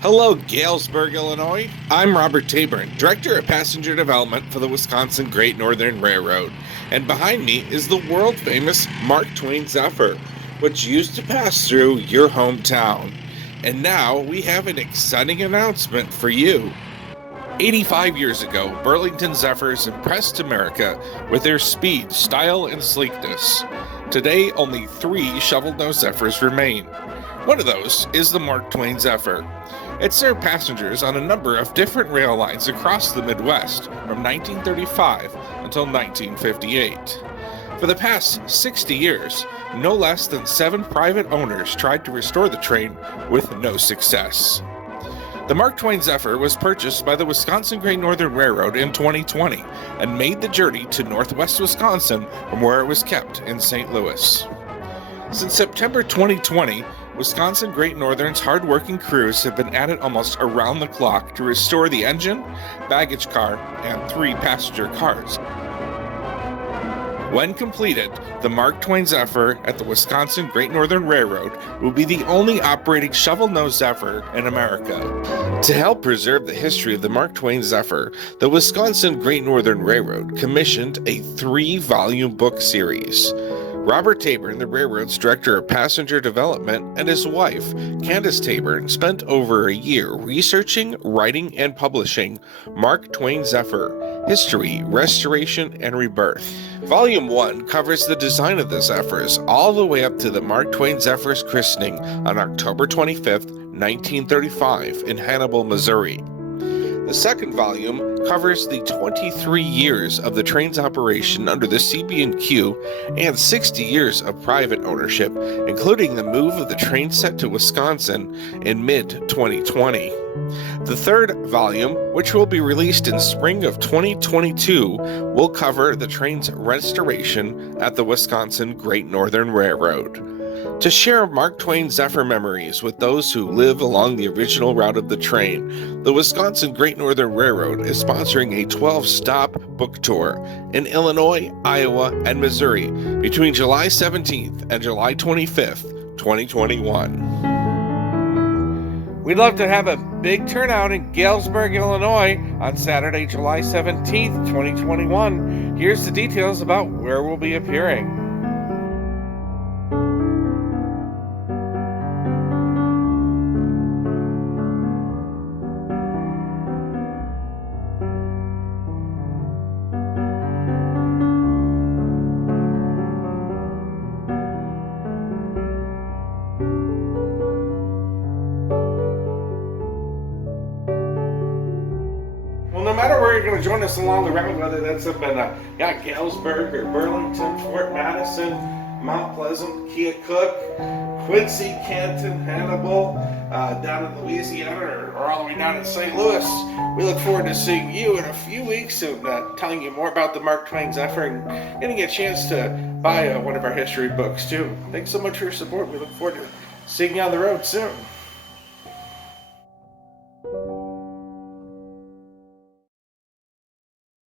Hello, Galesburg, Illinois. I'm Robert Tabern, Director of Passenger Development for the Wisconsin Great Northern Railroad. And behind me is the world-famous Mark Twain Zephyr, which used to pass through your hometown. And now we have an exciting announcement for you. 85 years ago, Burlington Zephyrs impressed America with their speed, style, and sleekness. Today, only 3 shovel-nosed Zephyrs remain. One of those is the Mark Twain Zephyr. It served passengers on a number of different rail lines across the Midwest from 1935 until 1958. For the past 60 years, no less than 7 private owners tried to restore the train with no success. The Mark Twain Zephyr was purchased by the Wisconsin Great Northern Railroad in 2020 and made the journey to northwest Wisconsin from where it was kept in St. Louis. Since September 2020, Wisconsin Great Northern's hard-working crews have been at it almost around the clock to restore the engine, baggage car, and 3 passenger cars. When completed, the Mark Twain Zephyr at the Wisconsin Great Northern Railroad will be the only operating shovel-nosed Zephyr in America. To help preserve the history of the Mark Twain Zephyr, the Wisconsin Great Northern Railroad commissioned a 3-volume book series. Robert Tabern, the railroad's director of passenger development, and his wife, Candace Tabern, spent over a year researching, writing, and publishing Mark Twain Zephyr, History, Restoration, and Rebirth. Volume 1 covers the design of the Zephyrs all the way up to the Mark Twain Zephyr's christening on October 25, 1935 in Hannibal, Missouri. The second volume covers the 23 years of the train's operation under the CB&Q and 60 years of private ownership, including the move of the train set to Wisconsin in mid-2020. The third volume, which will be released in spring of 2022, will cover the train's restoration at the Wisconsin Great Northern Railroad. To share Mark Twain Zephyr memories with those who live along the original route of the train, the Wisconsin Great Northern Railroad is sponsoring a 12-stop book tour in Illinois, Iowa, and Missouri between July 17th and July 25th, 2021. We'd love to have a big turnout in Galesburg, Illinois on Saturday, July 17th, 2021. Here's the details about where we'll be appearing. Well, no matter where you're going to join us along the route, whether that's up in Galesburg or Burlington, Fort Madison, Mount Pleasant, Keokuk, Quincy, Canton, Hannibal, down in Louisiana, or all the way down in St. Louis, we look forward to seeing you in a few weeks and telling you more about the Mark Twain Zephyr and getting a chance to buy one of our history books too. Thanks so much for your support. We look forward to seeing you on the road soon.